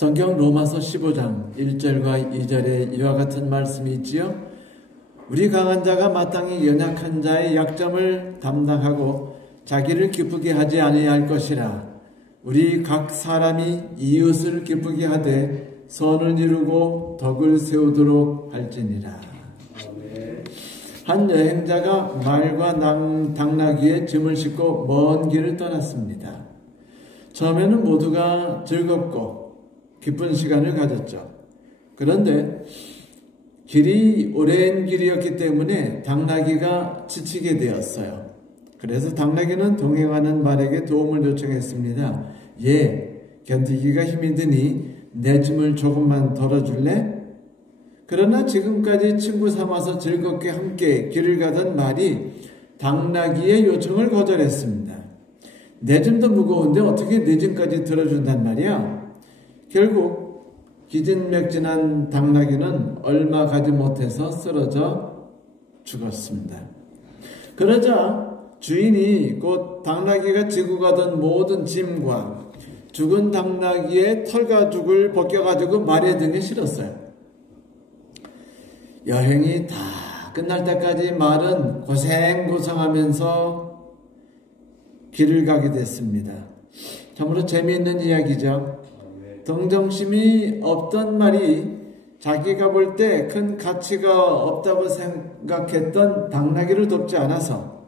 성경 로마서 15장 1절과 2절에 이와 같은 말씀이 있지요. 우리 강한 자가 마땅히 연약한 자의 약점을 담당하고 자기를 기쁘게 하지 아니할 것이라. 우리 각 사람이 이웃을 기쁘게 하되 선을 이루고 덕을 세우도록 할지니라. 한 여행자가 말과 당나귀에 짐을 싣고 먼 길을 떠났습니다. 처음에는 모두가 즐겁고 기쁜 시간을 가졌죠. 그런데 길이 오랜 길이었기 때문에 당나귀가 지치게 되었어요. 그래서 당나귀는 동행하는 말에게 도움을 요청했습니다. 견디기가 힘이 드니 내 짐을 조금만 덜어줄래? 그러나 지금까지 친구 삼아서 즐겁게 함께 길을 가던 말이 당나귀의 요청을 거절했습니다. 내 짐도 무거운데 어떻게 내 짐까지 들어준단 말이야? 결국 기진맥진한 당나귀는 얼마 가지 못해서 쓰러져 죽었습니다. 그러자 주인이 곧 당나귀가 지고 가던 모든 짐과 죽은 당나귀의 털가죽을 벗겨가지고 말의 등에 실었어요. 여행이 다 끝날 때까지 말은 고생고생하면서 길을 가게 됐습니다. 참으로 재미있는 이야기죠. 동정심이 없던 말이 자기가 볼 때 큰 가치가 없다고 생각했던 당나귀를 돕지 않아서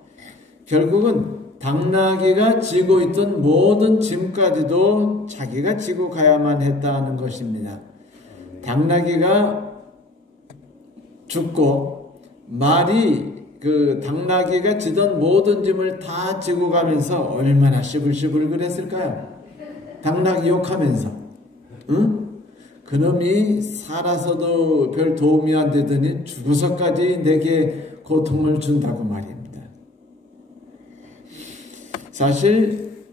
결국은 당나귀가 지고 있던 모든 짐까지도 자기가 지고 가야만 했다는 것입니다. 당나귀가 죽고 말이 그 당나귀가 지던 모든 짐을 다 지고 가면서 얼마나 시불시불 그랬을까요? 당나귀 욕하면서 그놈이 살아서도 별 도움이 안 되더니 죽어서까지 내게 고통을 준다고 말입니다. 사실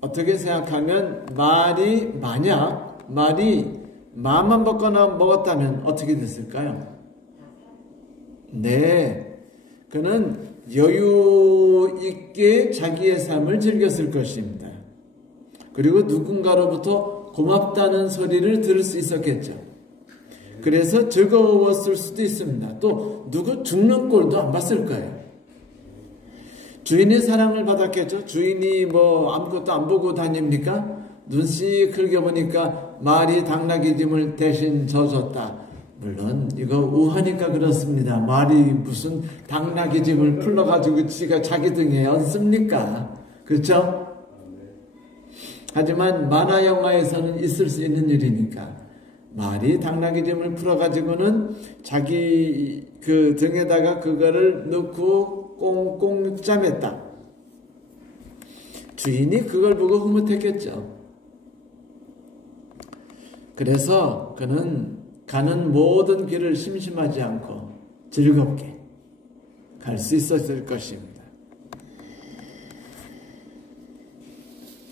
어떻게 생각하면 만약 말이 마음만 먹었다면 어떻게 됐을까요? 그는 여유 있게 자기의 삶을 즐겼을 것입니다. 그리고 누군가로부터 고맙다는 소리를 들을 수 있었겠죠. 그래서 즐거웠을 수도 있습니다. 또 누구 죽는 꼴도 안 봤을 거예요. 주인의 사랑을 받았겠죠. 주인이 아무것도 안 보고 다닙니까? 눈씩 긁어보니까 말이 당나귀 짐을 대신 져줬다. 물론 이거 우하니까 그렇습니다. 말이 무슨 당나귀 짐을 풀러가지고 지가 자기 등에 얹습니까? 그렇죠? 하지만 만화 영화에서는 있을 수 있는 일이니까 말이 당나귀 짐을 풀어가지고는 자기 그 등에다가 그거를 넣고 꽁꽁 짜맸다. 주인이 그걸 보고 흐뭇했겠죠. 그래서 그는 가는 모든 길을 심심하지 않고 즐겁게 갈 수 있었을 것입니다.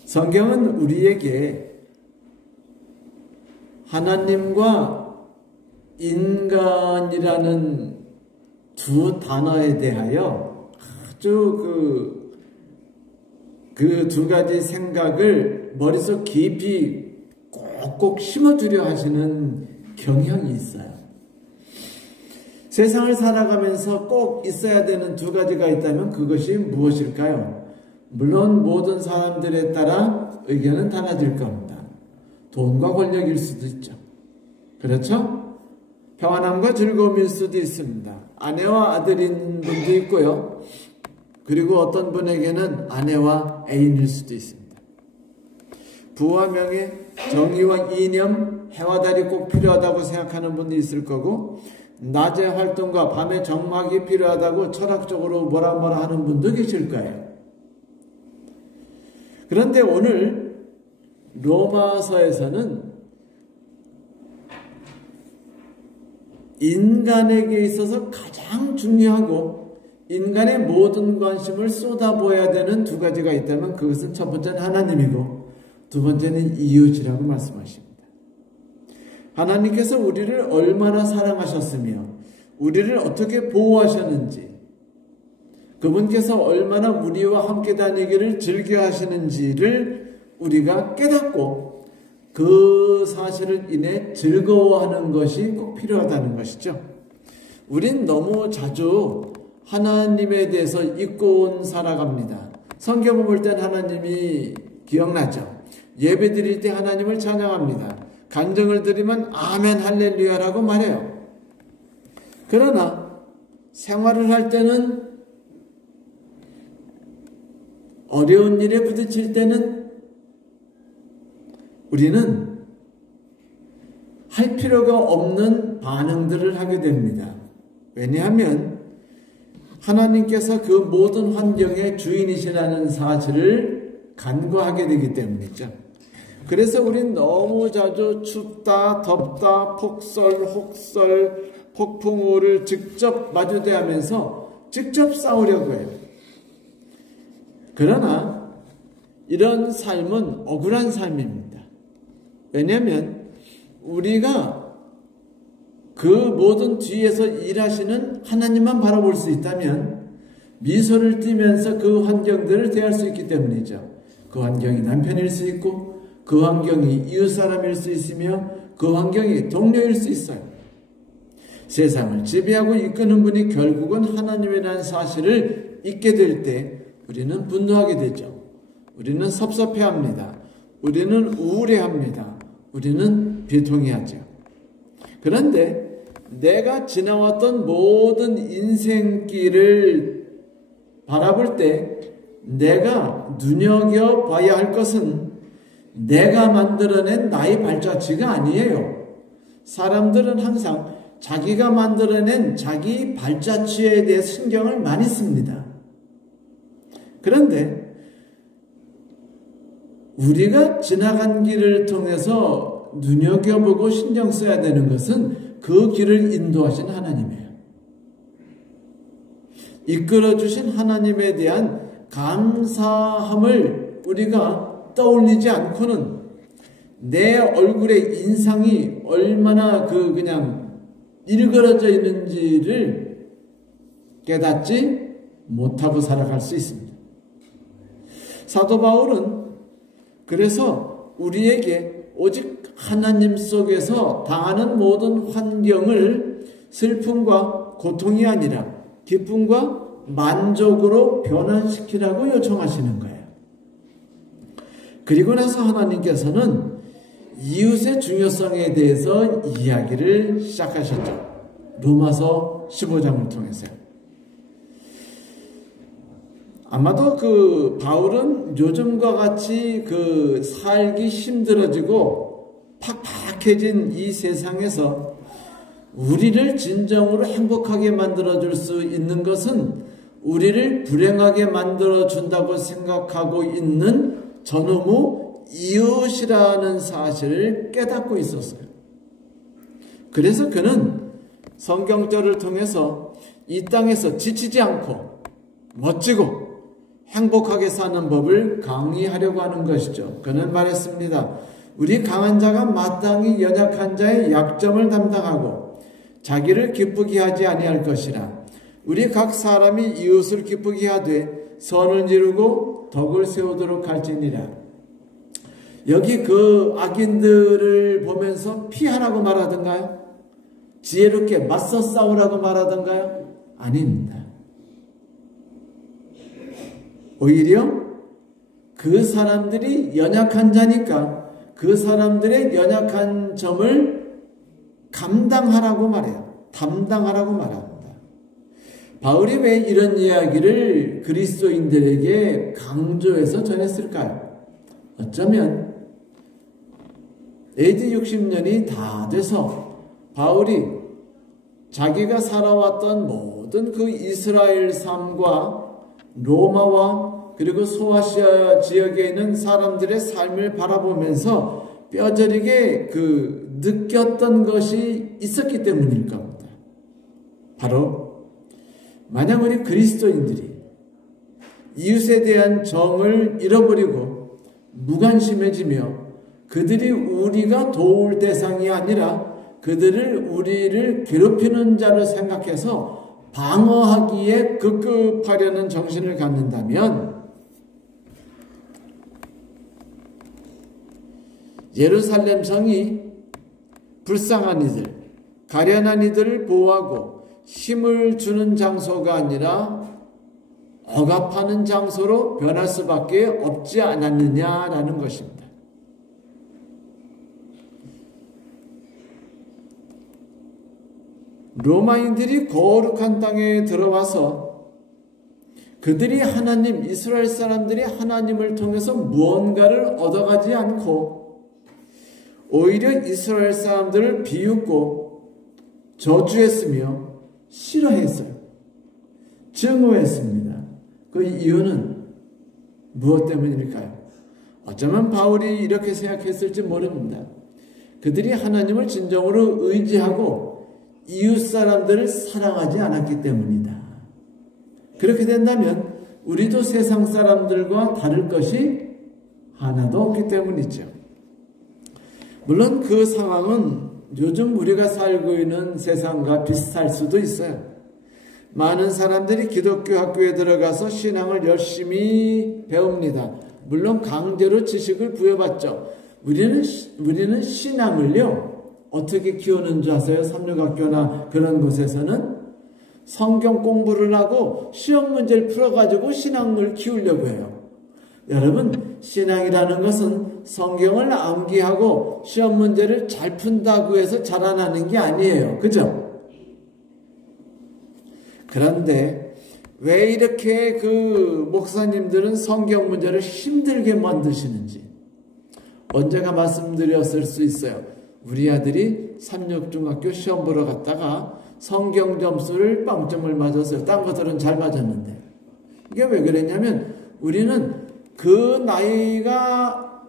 성경은 우리에게 하나님과 인간이라는 두 단어에 대하여 아주 그 두 가지 생각을 머릿속 깊이 꼭꼭 심어주려 하시는 경향이 있어요. 세상을 살아가면서 꼭 있어야 되는 두 가지가 있다면 그것이 무엇일까요? 물론 모든 사람들에 따라 의견은 달라질 겁니다. 돈과 권력일 수도 있죠. 그렇죠? 평안함과 즐거움일 수도 있습니다. 아내와 아들인 분도 있고요. 그리고 어떤 분에게는 아내와 애인일 수도 있습니다. 부와 명예, 정의와 이념, 해와 달이 꼭 필요하다고 생각하는 분도 있을 거고, 낮의 활동과 밤의 정막이 필요하다고 철학적으로 뭐라 하는 분도 계실 거예요. 그런데 오늘 로마서에서는 인간에게 있어서 가장 중요하고 인간의 모든 관심을 쏟아부어야 되는 두 가지가 있다면 그것은 첫 번째는 하나님이고 두 번째는 이웃이라고 말씀하십니다. 하나님께서 우리를 얼마나 사랑하셨으며 우리를 어떻게 보호하셨는지, 그분께서 얼마나 우리와 함께 다니기를 즐겨 하시는지를 우리가 깨닫고 그 사실을 인해 즐거워하는 것이 꼭 필요하다는 것이죠. 우린 너무 자주 하나님에 대해서 잊고 살아갑니다. 성경을 볼 땐 하나님이 기억나죠. 예배 드릴 때 하나님을 찬양합니다. 간증을 드리면 아멘 할렐루야라고 말해요. 그러나 생활을 할 때는, 어려운 일에 부딪힐 때는 우리는 할 필요가 없는 반응들을 하게 됩니다. 왜냐하면 하나님께서 그 모든 환경의 주인이시라는 사실을 간과하게 되기 때문이죠. 그래서 우린 너무 자주 춥다, 덥다, 폭설, 혹설, 폭풍우를 직접 마주대하면서 직접 싸우려고 해요. 그러나 이런 삶은 억울한 삶입니다. 왜냐하면 우리가 그 모든 뒤에서 일하시는 하나님만 바라볼 수 있다면 미소를 띠면서 그 환경들을 대할 수 있기 때문이죠. 그 환경이 남편일 수 있고, 그 환경이 이웃사람일 수 있으며, 그 환경이 동료일 수 있어요. 세상을 지배하고 이끄는 분이 결국은 하나님이라는 사실을 잊게 될 때 우리는 분노하게 되죠. 우리는 섭섭해합니다. 우리는 우울해합니다. 우리는 비통해하죠. 그런데 내가 지나왔던 모든 인생길을 바라볼 때 내가 눈여겨봐야 할 것은 내가 만들어낸 나의 발자취가 아니에요. 사람들은 항상 자기가 만들어낸 자기 발자취에 대해 신경을 많이 씁니다. 그런데 우리가 지나간 길을 통해서 눈여겨보고 신경 써야 되는 것은 그 길을 인도하신 하나님이에요. 이끌어주신 하나님에 대한 감사함을 우리가 떠올리지 않고는 내 얼굴의 인상이 얼마나 그냥 일그러져 있는지를 깨닫지 못하고 살아갈 수 있습니다. 사도 바울은 그래서 우리에게 오직 하나님 속에서 당하는 모든 환경을 슬픔과 고통이 아니라 기쁨과 만족으로 변환시키라고 요청하시는 거예요. 그리고 나서 하나님께서는 이웃의 중요성에 대해서 이야기를 시작하셨죠. 로마서 15장을 통해서요. 아마도 그 바울은 요즘과 같이 그 살기 힘들어지고 팍팍해진 이 세상에서 우리를 진정으로 행복하게 만들어줄 수 있는 것은 우리를 불행하게 만들어준다고 생각하고 있는 저놈의 이웃이라는 사실을 깨닫고 있었어요. 그래서 그는 성경절을 통해서 이 땅에서 지치지 않고 멋지고 행복하게 사는 법을 강의하려고 하는 것이죠. 그는 말했습니다. 우리 강한 자가 마땅히 연약한 자의 약점을 담당하고 자기를 기쁘게 하지 아니할 것이라. 우리 각 사람이 이웃을 기쁘게 하되 선을 지르고 덕을 세우도록 할지니라. 여기 그 악인들을 보면서 피하라고 말하던가요? 지혜롭게 맞서 싸우라고 말하던가요? 아닙니다. 오히려 그 사람들이 연약한 자니까 그 사람들의 연약한 점을 감당하라고 말해요. 담당하라고 말합니다. 바울이 왜 이런 이야기를 그리스도인들에게 강조해서 전했을까요? 어쩌면 AD 60년이 다 돼서 바울이 자기가 살아왔던 모든 그 이스라엘 삶과 로마와 그리고 소아시아 지역에 있는 사람들의 삶을 바라보면서 뼈저리게 느꼈던 것이 있었기 때문일 겁니다. 바로 만약 우리 그리스도인들이 이웃에 대한 정을 잃어버리고 무관심해지며 그들이 우리가 도울 대상이 아니라 그들을 우리를 괴롭히는 자로 생각해서 방어하기에 급급하려는 정신을 갖는다면 예루살렘 성이 불쌍한 이들, 가련한 이들을 보호하고 힘을 주는 장소가 아니라 억압하는 장소로 변할 수밖에 없지 않았느냐라는 것입니다. 로마인들이 거룩한 땅에 들어와서 그들이 하나님, 이스라엘 사람들이 하나님을 통해서 무언가를 얻어가지 않고 오히려 이스라엘 사람들을 비웃고 저주했으며 싫어했어요. 증오했습니다. 그 이유는 무엇 때문일까요? 어쩌면 바울이 이렇게 생각했을지 모릅니다. 그들이 하나님을 진정으로 의지하고 이웃 사람들을 사랑하지 않았기 때문이다. 그렇게 된다면 우리도 세상 사람들과 다를 것이 하나도 없기 때문이죠. 물론 그 상황은 요즘 우리가 살고 있는 세상과 비슷할 수도 있어요. 많은 사람들이 기독교 학교에 들어가서 신앙을 열심히 배웁니다. 물론 강제로 지식을 부여받죠. 우리는 신앙을요, 어떻게 키우는 줄 아세요? 삼육학교나 그런 곳에서는 성경 공부를 하고 시험 문제를 풀어가지고 신앙을 키우려고 해요. 여러분, 신앙이라는 것은 성경을 암기하고 시험 문제를 잘 푼다고 해서 자라나는 게 아니에요. 그죠? 그런데 왜 이렇게 그 목사님들은 성경 문제를 힘들게 만드시는지 언제가 말씀드렸을 수 있어요. 우리 아들이 삼육중학교 시험 보러 갔다가 성경 점수를 빵점을 맞았어요. 딴 것들은 잘 맞았는데. 이게 왜 그랬냐면 우리는 그 나이가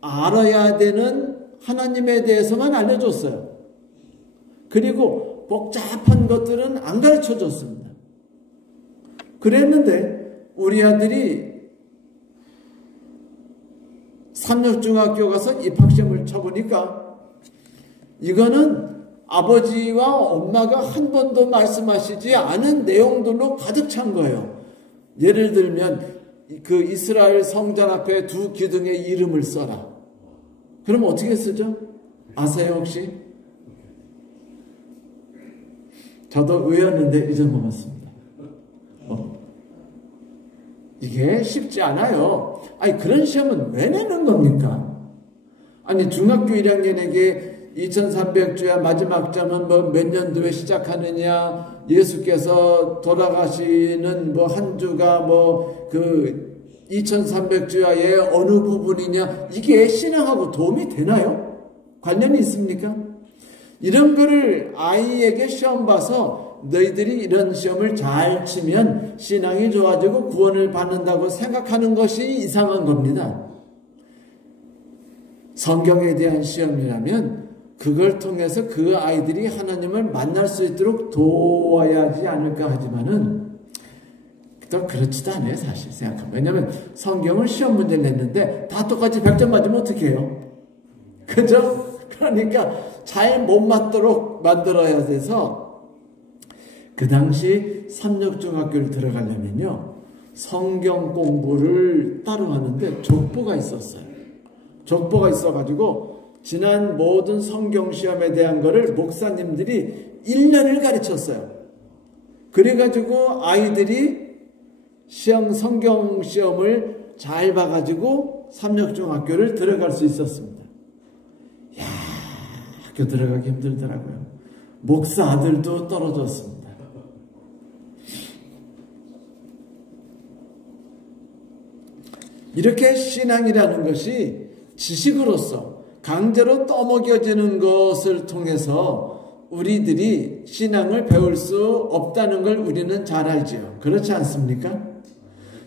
알아야 되는 하나님에 대해서만 알려줬어요. 그리고 복잡한 것들은 안 가르쳐줬습니다. 그랬는데 우리 아들이 삼육중학교 가서 입학시험을 쳐보니까 이거는 아버지와 엄마가 한 번도 말씀하시지 않은 내용들로 가득 찬 거예요. 예를 들면 그 이스라엘 성전 앞에 두 기둥의 이름을 써라. 그럼 어떻게 쓰죠? 아세요 혹시? 저도 외웠는데 잊어먹었습니다. 이게 쉽지 않아요. 아니 그런 시험은 왜 내는 겁니까? 아니 중학교 1학년에게 2300주야 마지막 점은 뭐 몇 년도에 시작하느냐, 예수께서 돌아가시는 뭐 한 주가 뭐 그 2300주야의 어느 부분이냐, 이게 신앙하고 도움이 되나요? 관련이 있습니까? 이런 거를 아이에게 시험 봐서 너희들이 이런 시험을 잘 치면 신앙이 좋아지고 구원을 받는다고 생각하는 것이 이상한 겁니다. 성경에 대한 시험이라면 그걸 통해서 그 아이들이 하나님을 만날 수 있도록 도와야 하지 않을까 하지만은 또 그렇지도 않아요, 사실 생각하면. 왜냐하면 성경을 시험 문제 냈는데 다 똑같이 100점 맞으면 어떻게 해요? 그죠? 그러니까 잘 못 맞도록 만들어야 돼서 그 당시 삼육중학교를 들어가려면요, 성경 공부를 따로 하는데 족보가 있었어요. 족보가 있어가지고 지난 모든 성경 시험에 대한 거를 목사님들이 1년을 가르쳤어요. 그래가지고 아이들이 성경 시험을 잘 봐가지고 삼육중학교를 들어갈 수 있었습니다. 야, 학교 들어가기 힘들더라고요. 목사 아들도 떨어졌습니다. 이렇게 신앙이라는 것이 지식으로서 강제로 떠먹여지는 것을 통해서 우리들이 신앙을 배울 수 없다는 걸 우리는 잘 알지요. 그렇지 않습니까?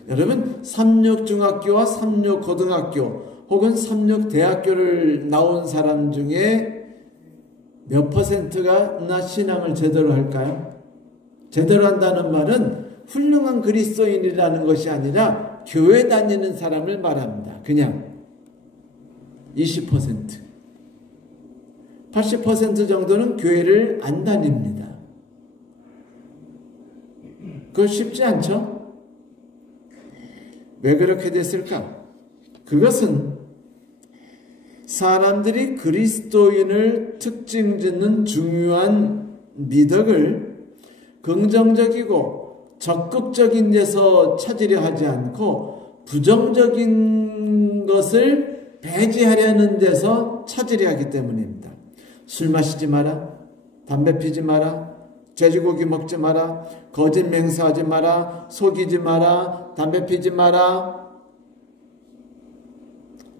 여러분, 삼육중학교와 삼육고등학교 혹은 삼육대학교를 나온 사람 중에 몇 %가 신앙을 제대로 할까요? 제대로 한다는 말은 훌륭한 그리스도인이라는 것이 아니라 교회 다니는 사람을 말합니다. 그냥 20%. 80% 정도는 교회를 안 다닙니다. 그거 쉽지 않죠? 왜 그렇게 됐을까? 그것은 사람들이 그리스도인을 특징짓는 중요한 미덕을 긍정적이고 적극적인 데서 찾으려 하지 않고 부정적인 것을 배제하려는 데서 찾으려 하기 때문입니다. 술 마시지 마라, 담배 피지 마라, 돼지고기 먹지 마라, 거짓 맹세하지 마라, 속이지 마라, 담배 피지 마라,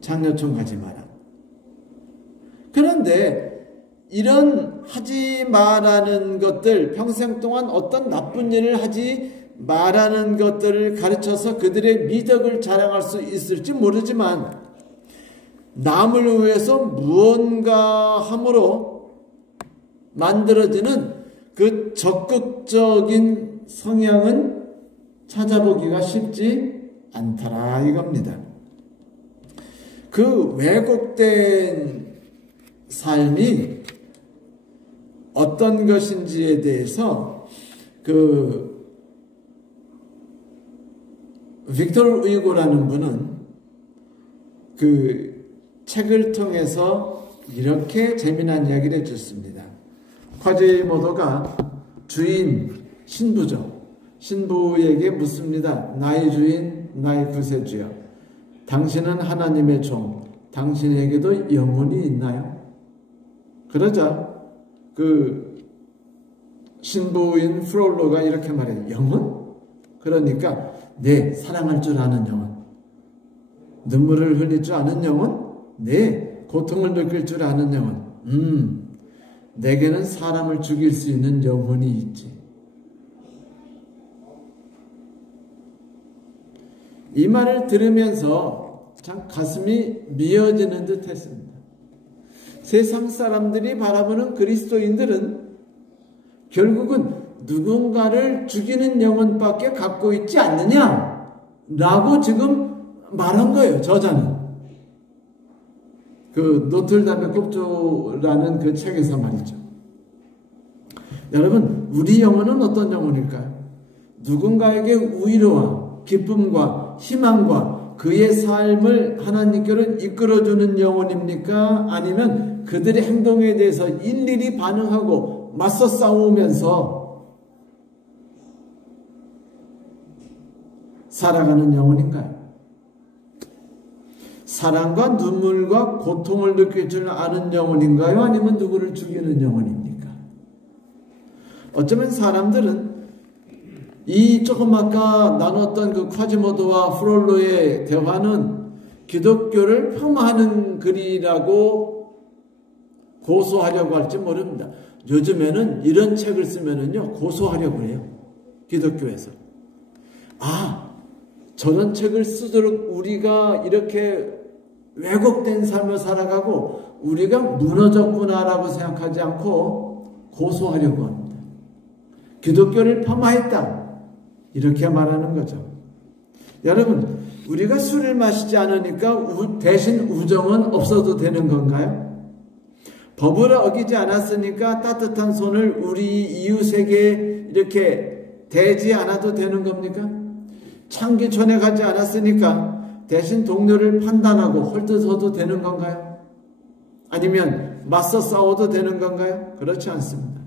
장려총 가지 마라. 그런데 이런 하지 마라는 것들, 평생 동안 어떤 나쁜 일을 하지 마라는 것들을 가르쳐서 그들의 미덕을 자랑할 수 있을지 모르지만 남을 위해서 무언가 함으로 만들어지는 그 적극적인 성향은 찾아보기가 쉽지 않더라 이겁니다. 그 왜곡된 삶이 어떤 것인지에 대해서 빅토르 우이고라는 분은 그 책을 통해서 이렇게 재미난 이야기를 해줬습니다. 콰지모도가 주인, 신부죠. 신부에게 묻습니다. 나의 주인, 나의 구세주여. 당신은 하나님의 종, 당신에게도 영혼이 있나요? 그러자 그 신부인 프롤로가 이렇게 말해요. 영혼? 그러니까 네, 사랑할 줄 아는 영혼. 눈물을 흘릴 줄 아는 영혼? 네, 고통을 느낄 줄 아는 영혼. 내게는 사람을 죽일 수 있는 영혼이 있지. 이 말을 들으면서 참 가슴이 미어지는 듯 했습니다. 세상 사람들이 바라보는 그리스도인들은 결국은 누군가를 죽이는 영혼밖에 갖고 있지 않느냐라고 지금 말한 거예요. 저자는. 그 노틀담의 꼽조라는 그 책에서 말이죠. 여러분, 우리 영혼은 어떤 영혼일까요? 누군가에게 위로와 기쁨과 희망과 그의 삶을 하나님께로 이끌어주는 영혼입니까? 아니면 그들의 행동에 대해서 일일이 반응하고 맞서 싸우면서 살아가는 영혼인가요? 사랑과 눈물과 고통을 느낄 줄 아는 영혼인가요? 아니면 누구를 죽이는 영혼입니까? 어쩌면 사람들은 이 조금 아까 나눴던 그 콰지모도와 프롤로의 대화는 기독교를 폄하하는 글이라고 고소하려고 할지 모릅니다. 요즘에는 이런 책을 쓰면은요, 고소하려고 해요. 기독교에서. 아, 저런 책을 쓰도록 우리가 이렇게 왜곡된 삶을 살아가고 우리가 무너졌구나라고 생각하지 않고 고소하려고 합니다. 기독교를 폄하했다. 이렇게 말하는 거죠. 여러분, 우리가 술을 마시지 않으니까 대신 우정은 없어도 되는 건가요? 법을 어기지 않았으니까 따뜻한 손을 우리 이웃에게 이렇게 대지 않아도 되는 겁니까? 창기촌에 가지 않았으니까 대신 동료를 판단하고 헐뜯어도 되는 건가요? 아니면 맞서 싸워도 되는 건가요? 그렇지 않습니다.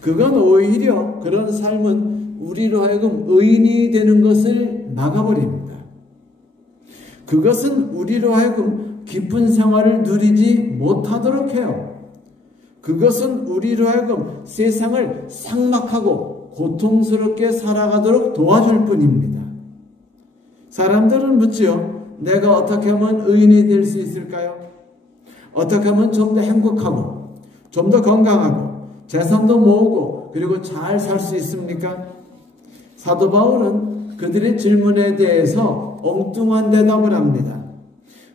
그건 오히려 그런 삶은 우리로 하여금 의인이 되는 것을 막아버립니다. 그것은 우리로 하여금 깊은 생활을 누리지 못하도록 해요. 그것은 우리로 하여금 세상을 삭막하고 고통스럽게 살아가도록 도와줄 뿐입니다. 사람들은 묻지요. 내가 어떻게 하면 의인이 될 수 있을까요? 어떻게 하면 좀 더 행복하고 좀 더 건강하고 재산도 모으고 그리고 잘 살 수 있습니까? 사도 바울은 그들의 질문에 대해서 엉뚱한 대답을 합니다.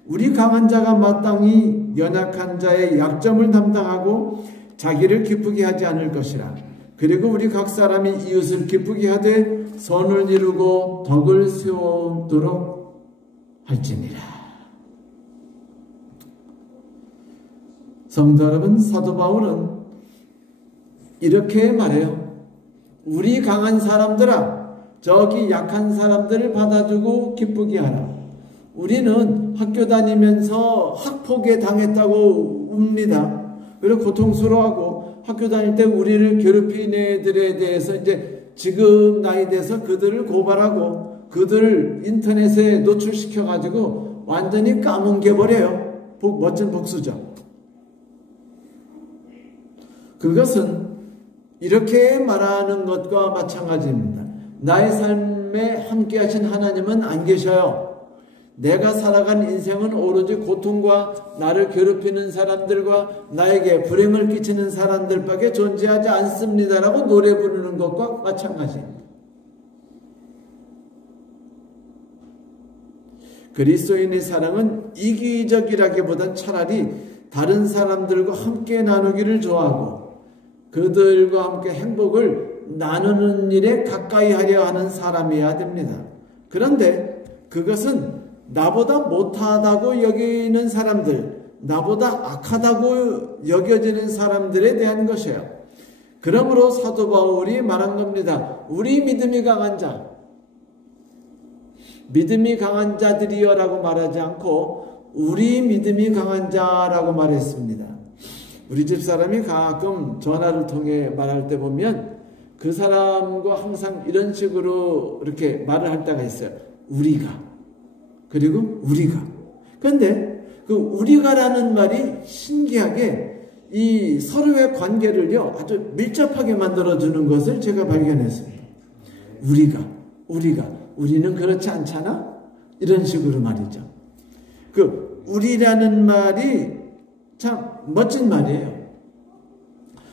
우리 강한 자가 마땅히 연약한 자의 약점을 담당하고 자기를 기쁘게 하지 않을 것이라. 그리고 우리 각 사람이 이웃을 기쁘게 하되 선을 이루고 덕을 세우도록 할지니라. 성도 여러분, 사도 바울은 이렇게 말해요. 우리 강한 사람들아, 저기 약한 사람들을 받아주고 기쁘게 하라. 우리는 학교 다니면서 학폭에 당했다고 웁니다. 그리고 고통스러워하고 학교 다닐 때 우리를 괴롭힌 애들에 대해서 이제 지금 나이 돼서 그들을 고발하고 그들을 인터넷에 노출시켜가지고 완전히 까뭉개버려요. 멋진 복수죠. 그것은 이렇게 말하는 것과 마찬가지입니다. 나의 삶에 함께 하신 하나님은 안 계셔요. 내가 살아간 인생은 오로지 고통과 나를 괴롭히는 사람들과 나에게 불행을 끼치는 사람들밖에 존재하지 않습니다라고 노래 부르는 것과 마찬가지입니다. 그리스도인의 사랑은 이기적이라기보단 차라리 다른 사람들과 함께 나누기를 좋아하고 그들과 함께 행복을 나누는 일에 가까이 하려 하는 사람이어야 됩니다. 그런데 그것은 나보다 못하다고 여기는 사람들, 나보다 악하다고 여겨지는 사람들에 대한 것이에요. 그러므로 사도 바울이 말한 겁니다. 우리 믿음이 강한 자, 믿음이 강한 자들이여라고 말하지 않고 우리 믿음이 강한 자라고 말했습니다. 우리 집사람이 가끔 전화를 통해 말할 때 보면 그 사람과 항상 이런 식으로 이렇게 말을 할 때가 있어요. 우리가. 그리고 우리가. 그런데 그 우리가라는 말이 신기하게 이 서로의 관계를요 아주 밀접하게 만들어주는 것을 제가 발견했습니다. 우리는 그렇지 않잖아? 이런 식으로 말이죠. 그 우리라는 말이 참 멋진 말이에요.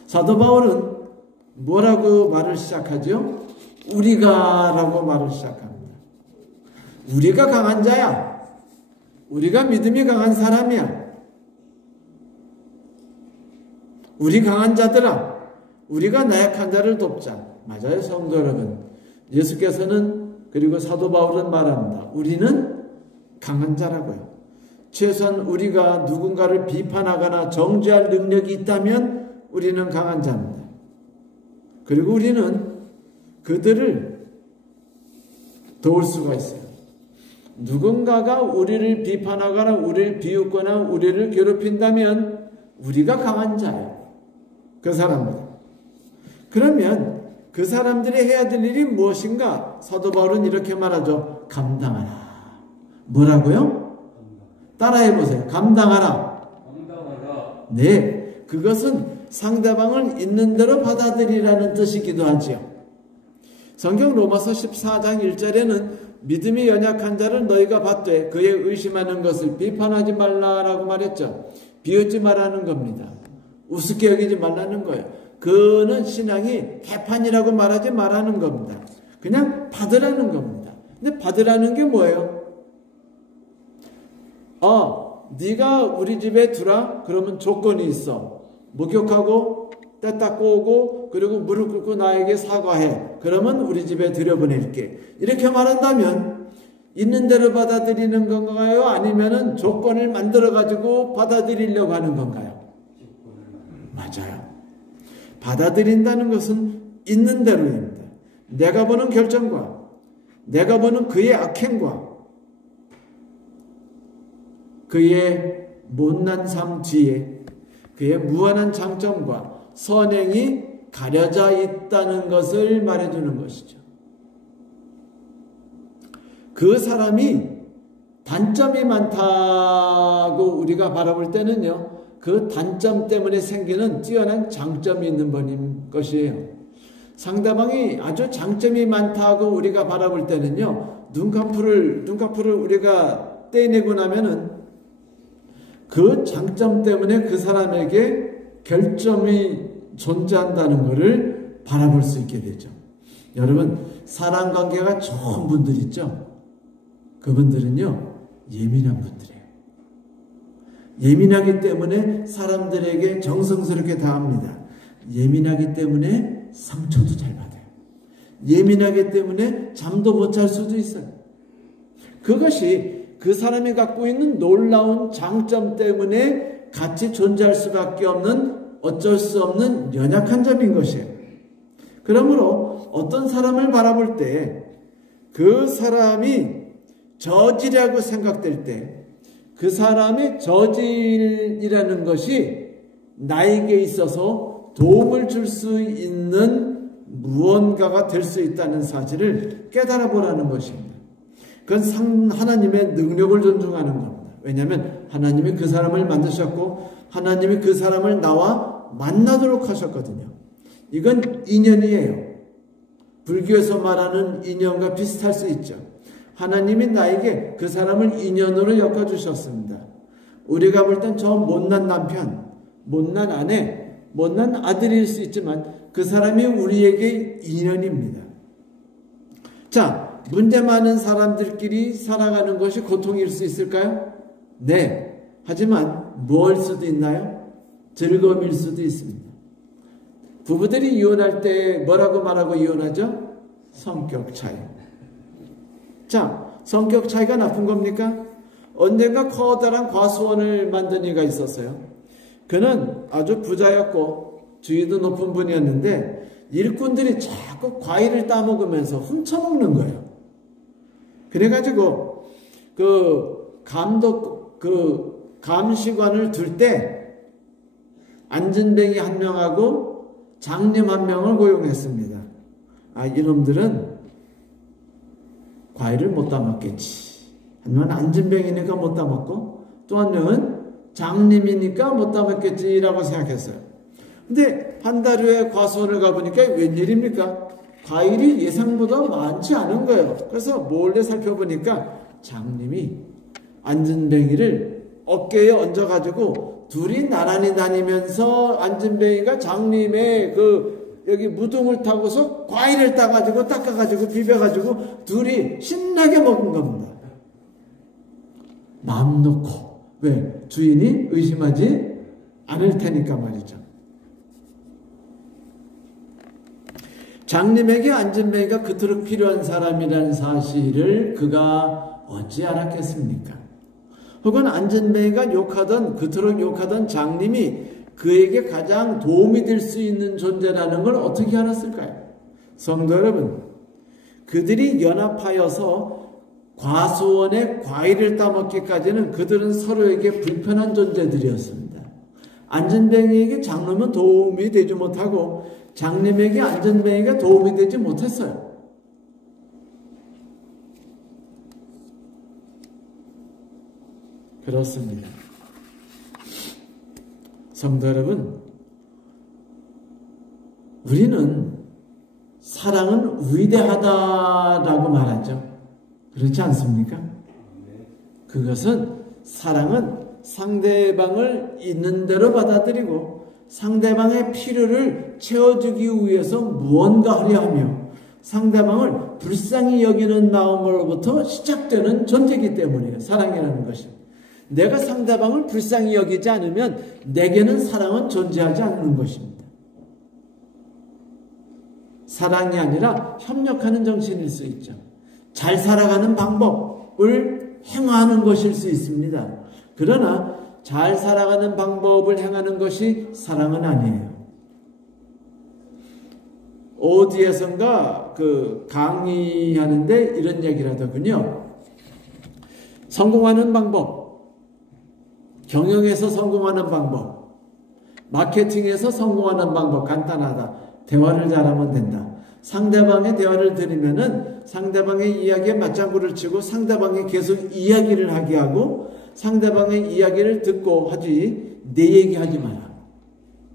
사도 바울은 뭐라고 말을 시작하죠? 우리가라고 말을 시작합니다. 우리가 강한 자야. 우리가 믿음이 강한 사람이야. 우리 강한 자들아. 우리가 나약한 자를 돕자. 맞아요, 성도 여러분. 예수께서는 그리고 사도 바울은 말합니다. 우리는 강한 자라고요. 최소한 우리가 누군가를 비판하거나 정죄할 능력이 있다면 우리는 강한 자입니다. 그리고 우리는 그들을 도울 수가 있어요. 누군가가 우리를 비판하거나 우리를 비웃거나 우리를 괴롭힌다면 우리가 강한 자예요. 그 사람들. 그러면 그 사람들이 해야 될 일이 무엇인가? 사도 바울은 이렇게 말하죠. 감당하라. 뭐라고요? 따라해보세요. 감당하라. 네, 그것은 상대방을 있는 대로 받아들이라는 뜻이기도 하지요. 성경 로마서 14장 1절에는 믿음이 연약한 자를 너희가 받되 그의 의심하는 것을 비판하지 말라라고 말했죠. 비웃지 말라는 겁니다. 우습게 여기지 말라는 거예요. 그는 신앙이 개판이라고 말하지 말라는 겁니다. 그냥 받으라는 겁니다. 근데 받으라는 게 뭐예요? 네가 우리 집에 두라? 그러면 조건이 있어. 목욕하고 때 닦고 오고 그리고 무릎 꿇고 나에게 사과해. 그러면 우리 집에 들여보낼게. 이렇게 말한다면 있는 대로 받아들이는 건가요? 아니면은 조건을 만들어가지고 받아들이려고 하는 건가요? 맞아요. 받아들인다는 것은 있는 대로입니다. 내가 보는 결정과 내가 보는 그의 악행과 그의 못난 삶 뒤에 그의 무한한 장점과 선행이 가려져 있다는 것을 말해주는 것이죠. 그 사람이 단점이 많다고 우리가 바라볼 때는요, 그 단점 때문에 생기는 뛰어난 장점이 있는 분인 것이에요. 상대방이 아주 장점이 많다고 우리가 바라볼 때는요, 눈꺼풀을 우리가 떼내고 나면은 그 장점 때문에 그 사람에게 결점이 존재한다는 것을 바라볼 수 있게 되죠. 여러분, 사람관계가 좋은 분들 있죠? 그분들은요, 예민한 분들이에요. 예민하기 때문에 사람들에게 정성스럽게 다합니다. 예민하기 때문에 상처도 잘 받아요. 예민하기 때문에 잠도 못 잘 수도 있어요. 그것이 그 사람이 갖고 있는 놀라운 장점 때문에 같이 존재할 수밖에 없는 어쩔 수 없는 연약한 점인 것이에요. 그러므로 어떤 사람을 바라볼 때 그 사람이 저질이라고 생각될 때 그 사람의 저질이라는 것이 나에게 있어서 도움을 줄 수 있는 무언가가 될 수 있다는 사실을 깨달아 보라는 것입니다. 그건 하나님의 능력을 존중하는 겁니다. 왜냐하면 하나님이 그 사람을 만드셨고 하나님이 그 사람을 나와 만나도록 하셨거든요. 이건 인연이에요. 불교에서 말하는 인연과 비슷할 수 있죠. 하나님이 나에게 그 사람을 인연으로 엮어주셨습니다. 우리가 볼 땐 저 못난 남편, 못난 아내, 못난 아들일 수 있지만 그 사람이 우리에게 인연입니다. 자, 문제 많은 사람들끼리 살아가는 것이 고통일 수 있을까요? 네. 하지만 뭘 수도 있나요? 즐거움일 수도 있습니다. 부부들이 이혼할 때 뭐라고 말하고 이혼하죠? 성격 차이. 자, 성격 차이가 나쁜 겁니까? 언젠가 커다란 과수원을 만든 이가 있었어요. 그는 아주 부자였고 주위도 높은 분이었는데 일꾼들이 자꾸 과일을 따먹으면서 훔쳐먹는 거예요. 그래가지고 감시관을 둘 때 안진뱅이 한 명하고 장님 한 명을 고용했습니다. 아, 이놈들은 과일을 못 따먹겠지. 한 명은 안진뱅이니까 못 따먹고 또 한 명은 장님이니까 못 따먹겠지라고 생각했어요. 근데 한 달 후에 과수원을 가보니까 웬일입니까? 과일이 예상보다 많지 않은 거예요. 그래서 몰래 살펴보니까 장님이 안진뱅이를 어깨에 얹어가지고 둘이 나란히 다니면서 안진뱅이가 장님의 여기 무등을 타고서 과일을 따가지고 닦아가지고 비벼가지고 둘이 신나게 먹은 겁니다. 마음 놓고. 왜? 주인이 의심하지 않을 테니까 말이죠. 장님에게 안진뱅이가 그토록 필요한 사람이라는 사실을 그가 어찌 알았겠습니까? 혹은 안진뱅이가 그토록 욕하던 장님이 그에게 가장 도움이 될 수 있는 존재라는 걸 어떻게 알았을까요? 성도 여러분, 그들이 연합하여서 과수원에 과일을 따먹기까지는 그들은 서로에게 불편한 존재들이었습니다. 안진뱅이에게 장님은 도움이 되지 못하고 장님에게 안진뱅이가 도움이 되지 못했어요. 그렇습니다. 성도 여러분, 우리는 사랑은 위대하다라고 말하죠. 그렇지 않습니까? 그것은 사랑은 상대방을 있는 대로 받아들이고 상대방의 필요를 채워주기 위해서 무언가 하려 하며 상대방을 불쌍히 여기는 마음으로부터 시작되는 존재이기 때문이에요. 사랑이라는 것이. 내가 상대방을 불쌍히 여기지 않으면 내게는 사랑은 존재하지 않는 것입니다. 사랑이 아니라 협력하는 정신일 수 있죠. 잘 살아가는 방법을 행하는 것일 수 있습니다. 그러나 잘 살아가는 방법을 행하는 것이 사랑은 아니에요. 어디에선가 강의하는데 이런 얘기를 하더군요. 성공하는 방법, 경영에서 성공하는 방법, 마케팅에서 성공하는 방법 간단하다. 대화를 잘하면 된다. 상대방의 대화를 들으면은 상대방의 이야기에 맞장구를 치고 상대방이 계속 이야기를 하게 하고 상대방의 이야기를 듣고 하지 내 얘기하지 마라.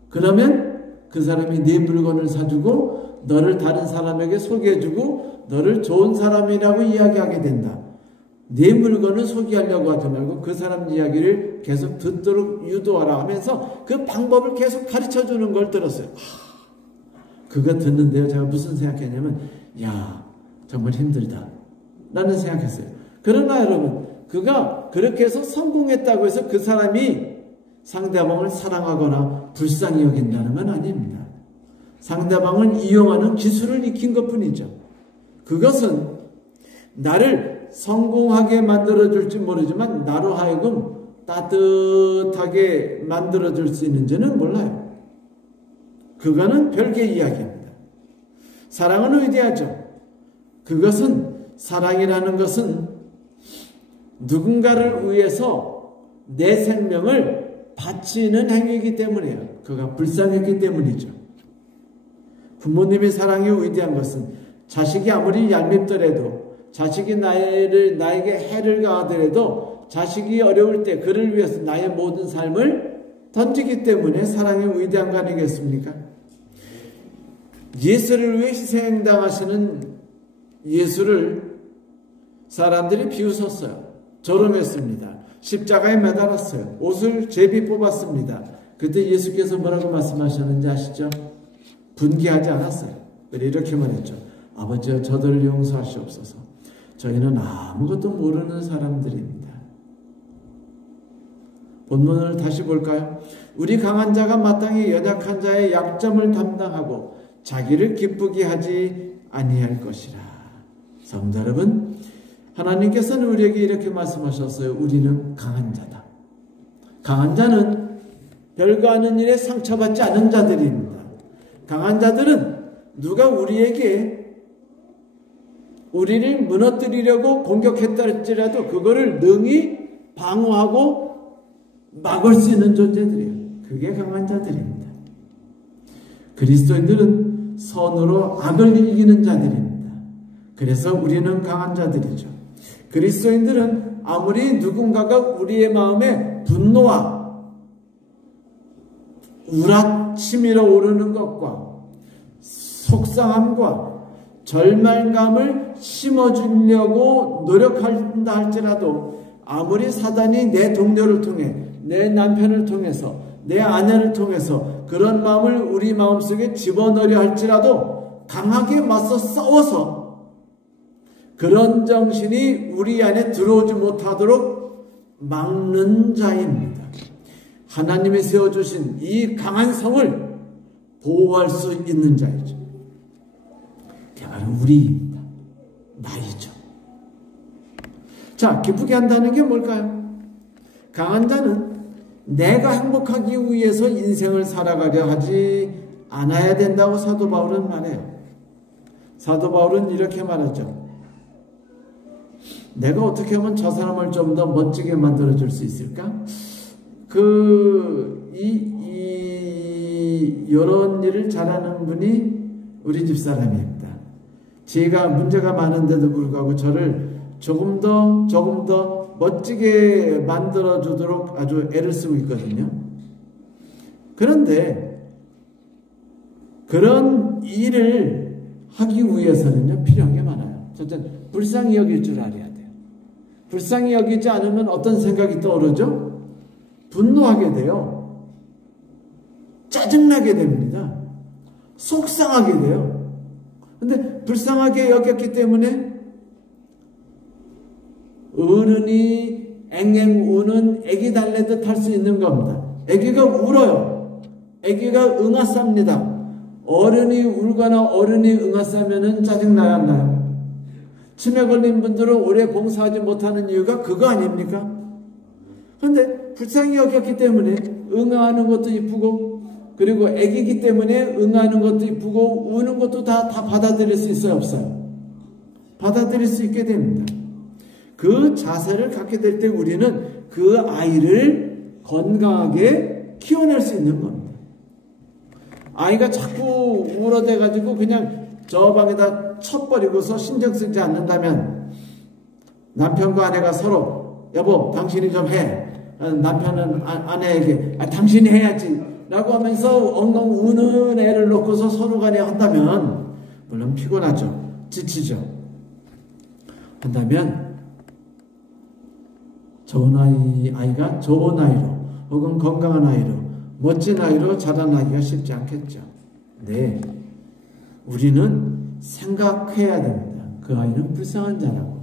그러면 그 사람이 네 물건을 사주고 너를 다른 사람에게 소개해주고 너를 좋은 사람이라고 이야기하게 된다. 네 물건을 소개하려고 하지 말고 그 사람 이야기를 계속 듣도록 유도하라 하면서 그 방법을 계속 가르쳐주는 걸 들었어요. 그거 듣는데요, 제가 무슨 생각했냐면, 야, 정말 힘들다 라는 생각했어요. 그러나 여러분, 그가 그렇게 해서 성공했다고 해서 그 사람이 상대방을 사랑하거나 불쌍히 여긴다는 건 아닙니다. 상대방을 이용하는 기술을 익힌 것뿐이죠. 그것은 나를 성공하게 만들어줄지 모르지만 나로 하여금 따뜻하게 만들어줄 수 있는지는 몰라요. 그거는 별개의 이야기입니다. 사랑은 위대하죠. 그것은, 사랑이라는 것은 누군가를 위해서 내 생명을 바치는 행위이기 때문이에요. 그가 불쌍했기 때문이죠. 부모님의 사랑이 위대한 것은 자식이 아무리 얄밉더라도, 자식이 나에게 해를 가하더라도 자식이 어려울 때 그를 위해서 나의 모든 삶을 던지기 때문에 사랑이 위대한 거 아니겠습니까? 예수를 위해 희생당하시는 예수를 사람들이 비웃었어요. 조롱했습니다. 십자가에 매달았어요. 옷을 제비 뽑았습니다. 그때 예수께서 뭐라고 말씀하셨는지 아시죠? 분개하지 않았어요. 이렇게만 했죠. 아버지여, 저들을 용서하시옵소서. 저희는 아무것도 모르는 사람들입니다. 본문을 다시 볼까요? 우리 강한 자가 마땅히 연약한 자의 약점을 담당하고 자기를 기쁘게 하지 아니할 것이라. 성도 여러분, 하나님께서는 우리에게 이렇게 말씀하셨어요. 우리는 강한 자다. 강한 자는 별거 아닌 일에 상처받지 않은 자들입니다. 강한 자들은 누가 우리를 무너뜨리려고 공격했다 할지라도 그거를 능히 방어하고 막을 수 있는 존재들이에요. 그게 강한 자들입니다. 그리스도인들은 선으로 악을 이기는 자들입니다. 그래서 우리는 강한 자들이죠. 그리스도인들은 아무리 누군가가 우리의 마음에 분노와 우라치밀어 오르는 것과 속상함과 절망감을 심어주려고 노력한다 할지라도, 아무리 사단이 내 동료를 통해, 내 남편을 통해서, 내 아내를 통해서 그런 마음을 우리 마음속에 집어넣으려 할지라도 강하게 맞서 싸워서 그런 정신이 우리 안에 들어오지 못하도록 막는 자입니다. 하나님이 세워주신 이 강한 성을 보호할 수 있는 자이죠. 그게 바로 우리입니다. 나이죠. 자, 기쁘게 한다는 게 뭘까요? 강한 자는 내가 행복하기 위해서 인생을 살아가려 하지 않아야 된다고 사도 바울은 말해요. 사도 바울은 이렇게 말하죠. 내가 어떻게 하면 저 사람을 좀 더 멋지게 만들어줄 수 있을까? 이런 일을 잘하는 분이 우리 집 사람입니다. 제가 문제가 많은데도 불구하고 저를 조금 더 멋지게 만들어주도록 아주 애를 쓰고 있거든요. 그런데 그런 일을 하기 위해서는요, 필요한 게 많아요. 첫째, 불쌍히 여길 줄 알아야 돼요. 불쌍히 여기지 않으면 어떤 생각이 떠오르죠? 분노하게 돼요. 짜증나게 됩니다. 속상하게 돼요. 근데 불쌍하게 여겼기 때문에 어른이 앵앵 우는 애기 달래듯 할 수 있는 겁니다. 애기가 울어요. 애기가 응아쌉니다. 어른이 울거나 어른이 응아싸면은 짜증나요, 안 나요? 치매 걸린 분들은 오래 봉사하지 못하는 이유가 그거 아닙니까? 그런데 불쌍히 여겼기 때문에 응아하는 것도 이쁘고, 그리고 애기기 때문에 응아하는 것도 이쁘고, 우는 것도 다 받아들일 수 있어요, 없어요? 받아들일 수 있게 됩니다. 그 자세를 갖게 될 때 우리는 그 아이를 건강하게 키워낼 수 있는 겁니다. 아이가 자꾸 울어대가지고 그냥 저 방에다 쳐버리고서 신경 쓰지 않는다면, 남편과 아내가 서로 여보 당신이 좀 해, 남편은 아내에게 당신이 해야지 라고 하면서 엉엉 우는 애를 놓고서 서로 간에 한다면, 물론 피곤하죠, 지치죠. 한다면 좋은 아이가 좋은 아이로, 혹은 건강한 아이로, 멋진 아이로 자라나기가 쉽지 않겠죠. 네, 우리는 생각해야 됩니다. 그 아이는 불쌍한 자라고,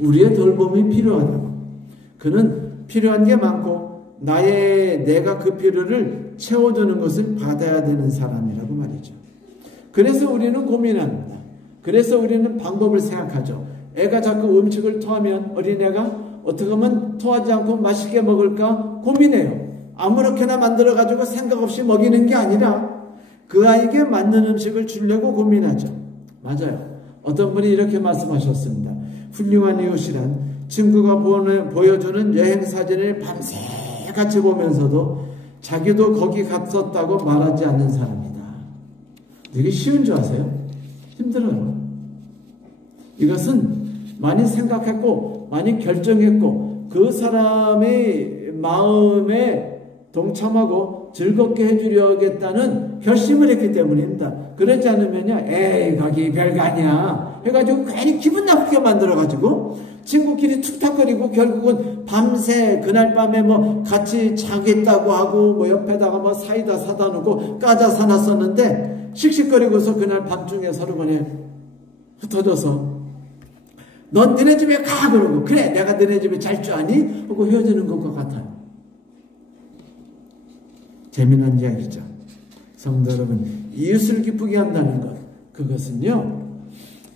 우리의 돌봄이 필요하다고. 그는 필요한 게 많고 내가 그 필요를 채워주는 것을 받아야 되는 사람이라고 말이죠. 그래서 우리는 고민합니다. 그래서 우리는 방법을 생각하죠. 애가 자꾸 음식을 토하면 어린애가 어떻게 하면 토하지 않고 맛있게 먹을까 고민해요. 아무렇게나 만들어가지고 생각 없이 먹이는 게 아니라 그 아이에게 맞는 음식을 주려고 고민하죠. 맞아요. 어떤 분이 이렇게 말씀하셨습니다. 훌륭한 이웃이란 친구가 보여주는 여행 사진을 밤새 같이 보면서도 자기도 거기 갔었다고 말하지 않는 사람이다. 되게 쉬운 줄 아세요? 힘들어요. 이것은 많이 생각했고 많이 결정했고 그 사람의 마음에 동참하고 즐겁게 해주려겠다는 결심을 했기 때문입니다. 그러지 않으면요, 에이 거기 별거 아니야 해가지고 괜히 기분 나쁘게 만들어가지고 친구끼리 툭탁거리고 결국은 밤새 그날 밤에 뭐 같이 자겠다고 하고 뭐 옆에다가 뭐 사이다 사다 놓고 까자 사놨었는데 씩씩거리고서 그날 밤중에 서로 간에 흩어져서 넌 너네 집에 가 그러고 그래 내가 너네 집에 잘 줄 아니? 하고 헤어지는 것과 같아요. 재미난 이야기죠. 성도 여러분, 이웃을 기쁘게 한다는 것, 그것은요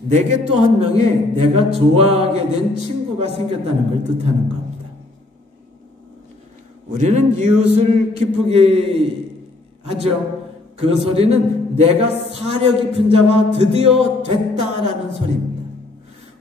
내게 또 한 명의 내가 좋아하게 된 친구가 생겼다는 걸 뜻하는 겁니다. 우리는 이웃을 기쁘게 하죠. 그 소리는 내가 사려 깊은 자가 드디어 됐다라는 소리입니다.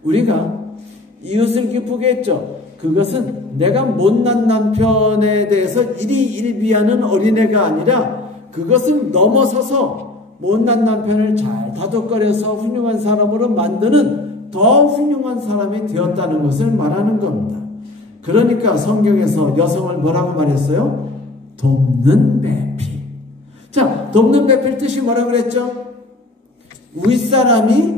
우리가 이웃을 기쁘게 했죠. 그것은 내가 못난 남편에 대해서 일희일비하는 어린애가 아니라 그것을 넘어서서 못난 남편을 잘 다독거려서 훌륭한 사람으로 만드는 더 훌륭한 사람이 되었다는 것을 말하는 겁니다. 그러니까 성경에서 여성을 뭐라고 말했어요? 돕는 배필. 자, 돕는 배필 뜻이 뭐라고 그랬죠? 윗사람이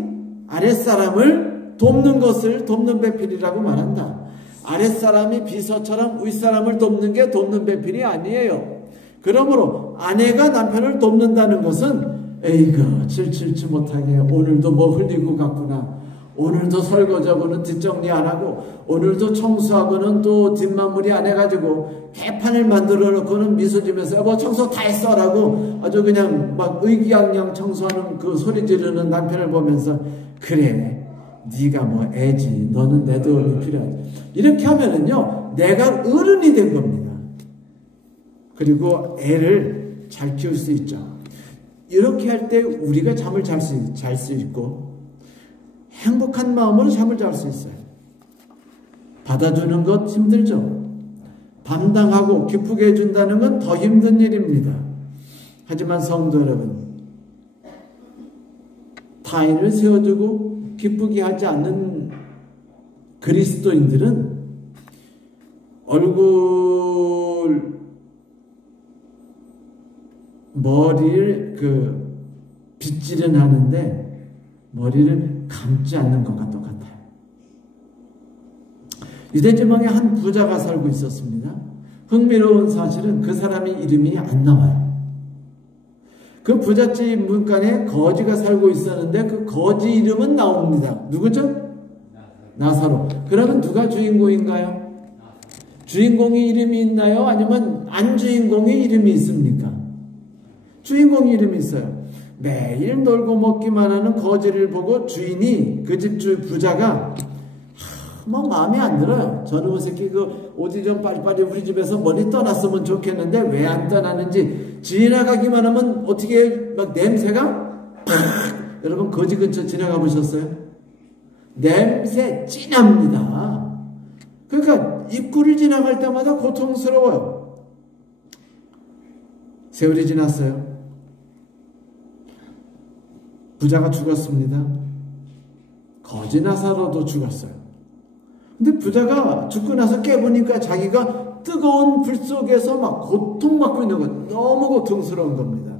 아랫사람을 돕는 것을 돕는 배필이라고 말한다. 아랫사람이 비서처럼 윗사람을 돕는 게 돕는 배필이 아니에요. 그러므로 아내가 남편을 돕는다는 것은 에이그 칠칠치 못하게 오늘도 뭐 흘리고 갔구나. 오늘도 설거지하고는 뒷정리 안 하고 오늘도 청소하고는 또 뒷마무리 안 해가지고 개판을 만들어 놓고는 미소 지면서 뭐 청소 다 했어 라고 아주 그냥 막 의기양양 청소하는 그 소리 지르는 남편을 보면서 그래 네가 뭐 애지 너는 내 도움이 필요하지 이렇게 하면은요 내가 어른이 된 겁니다. 그리고 애를 잘 키울 수 있죠. 이렇게 할 때 우리가 잠을 잘 수 있고 행복한 마음으로 잠을 잘 수 있어요. 받아주는 것 힘들죠. 감당하고 기쁘게 해준다는 건 더 힘든 일입니다. 하지만 성도 여러분, 타인을 세워주고 기쁘게 하지 않는 그리스도인들은 머리를 빗질은 하는데 머리를 감지 않는 것과 똑같아요. 유대지방에 한 부자가 살고 있었습니다. 흥미로운 사실은 그 사람의 이름이 안 나와요. 그 부잣집 문간에 거지가 살고 있었는데 그 거지 이름은 나옵니다. 누구죠? 나사로. 그러면 누가 주인공인가요? 주인공의 이름이 있나요? 아니면 안 주인공의 이름이 있습니까? 주인공의 이름이 있어요. 매일 놀고 먹기만 하는 거지를 보고 주인이 그 집 부자가 뭐 마음에 안 들어요. 저놈의 새끼 어디 좀 빨리빨리 우리 집에서 머리 떠났으면 좋겠는데 왜 안 떠나는지 지나가기만 하면 어떻게 막 냄새가 여러분 거지 근처 지나가 보셨어요? 냄새 진합니다. 그러니까 입구를 지나갈 때마다 고통스러워요. 세월이 지났어요. 부자가 죽었습니다. 거지 나사로도 죽었어요. 근데 부자가 죽고 나서 깨보니까 자기가 뜨거운 불 속에서 막 고통받고 있는 거 너무 고통스러운 겁니다.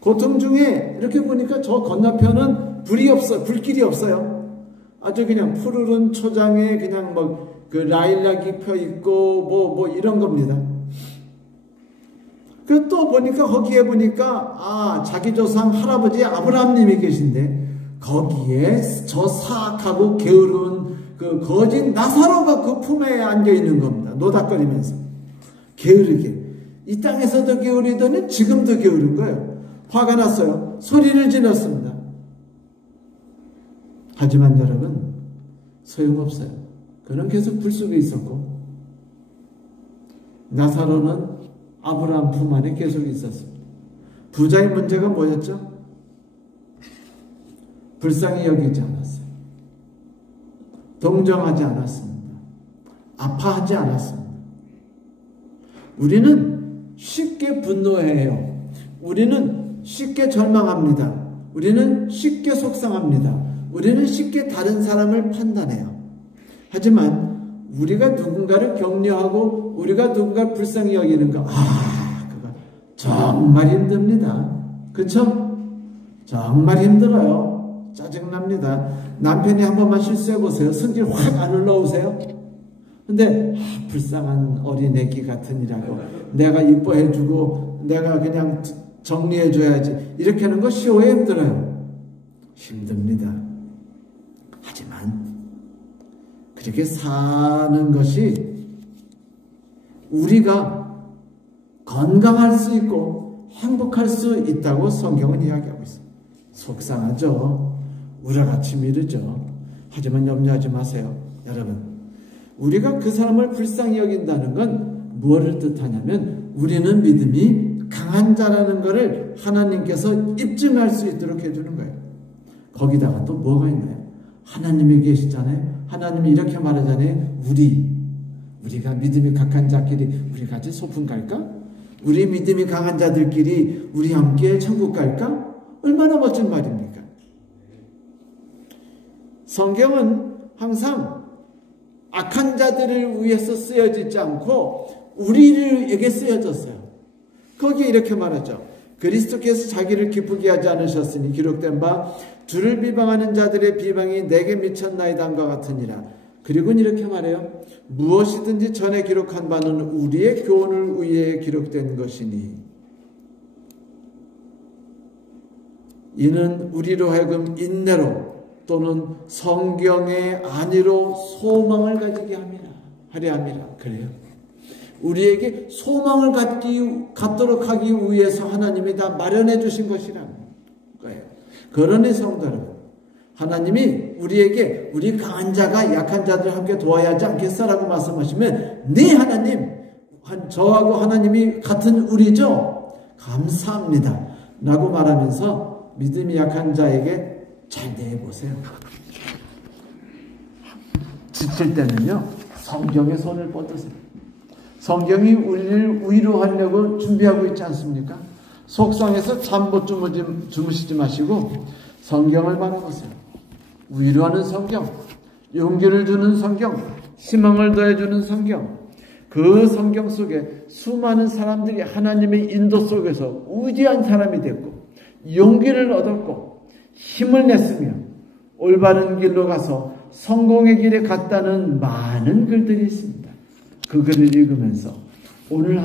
고통 중에 이렇게 보니까 저 건너편은 불길이 없어요. 아주 그냥 푸르른 초장에 그냥 그 라일락이 펴 있고 뭐 이런 겁니다. 그 또 보니까 거기에 보니까 자기 조상 할아버지 아브라함님이 계신데 거기에 저 사악하고 게으른 그 거지 나사로가 그 품에 앉아 있는 겁니다. 노닥거리면서 게으르게 이 땅에서도 게으르더니 지금도 게으른 거예요. 화가 났어요. 소리를 질렀습니다. 하지만 여러분 소용없어요. 그는 계속 불 속에 있었고 나사로는 아브라함 품 안에 계속 있었습니다. 부자의 문제가 뭐였죠? 불쌍히 여기지 않았어요. 동정하지 않았습니다. 아파하지 않았습니다. 우리는 쉽게 분노해요. 우리는 쉽게 절망합니다. 우리는 쉽게 속상합니다. 우리는 쉽게 다른 사람을 판단해요. 하지만 우리가 누군가를 격려하고 우리가 누군가를 불쌍히 여기는 거, 그거 정말 힘듭니다. 그렇죠? 정말 힘들어요. 짜증납니다. 남편이 한 번만 실수해보세요. 성질 확 안 올라오세요? 근데 불쌍한 어린애기 같으니라고 내가 이뻐해주고 내가 그냥 정리해줘야지 이렇게 하는 거 쉬워요, 힘들어요? 힘듭니다. 하지만 그렇게 사는 것이 우리가 건강할 수 있고 행복할 수 있다고 성경은 이야기하고 있습니다. 속상하죠. 우라같이 미르죠. 하지만 염려하지 마세요. 여러분, 우리가 그 사람을 불쌍히 여긴다는 건 무엇을 뜻하냐면 우리는 믿음이 강한 자라는 것을 하나님께서 입증할 수 있도록 해주는 거예요. 거기다가 또 뭐가 있나요? 하나님이 계시잖아요. 하나님이 이렇게 말하잖아요. 우리가 믿음이 강한 자끼리 우리 같이 소풍 갈까? 우리 믿음이 강한 자들끼리 우리 함께 천국 갈까? 얼마나 멋진 말입니까? 성경은 항상 악한 자들을 위해서 쓰여지지 않고 우리에게 쓰여졌어요. 거기에 이렇게 말하죠. 그리스도께서 자기를 기쁘게 하지 않으셨으니 기록된 바 주를 비방하는 자들의 비방이 내게 미쳤나이다 함과 같으니라. 그리고 이렇게 말해요. 무엇이든지 전에 기록한 바는 우리의 교훈을 위해 기록된 것이니 이는 우리로 하여금 인내로 또는 성경의 안위로 소망을 가지게 하려 함이라. 그래요. 우리에게 소망을 갖도록 하기 위해서 하나님이 다 마련해 주신 것이라는 거예요. 그러니 성도 여러분, 하나님이 우리에게 우리 강한 자가 약한 자들을 함께 도와야 하지 않겠어라고 말씀하시면 네 하나님, 저하고 하나님이 같은 우리죠? 감사합니다 라고 말하면서 믿음이 약한 자에게 잘 대해보세요. 지칠 때는요, 성경의 손을 뻗으세요. 성경이 우리를 위로하려고 준비하고 있지 않습니까? 속상해서 잠 못 주무시지 마시고 성경을 바라보세요. 위로하는 성경, 용기를 주는 성경, 희망을 더해주는 성경. 그 성경 속에 수많은 사람들이 하나님의 인도 속에서 위대한 사람이 됐고 용기를 얻었고 힘을 냈으며 올바른 길로 가서 성공의 길에 갔다는 많은 글들이 있습니다. 그 글을 읽으면서 오늘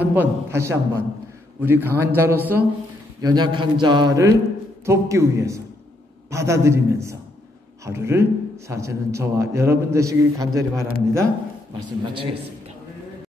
다시 한번 우리 강한 자로서 연약한 자를 돕기 위해서 받아들이면서 하루를 사시는 저와 여러분 되시길 간절히 바랍니다. 말씀 마치겠습니다.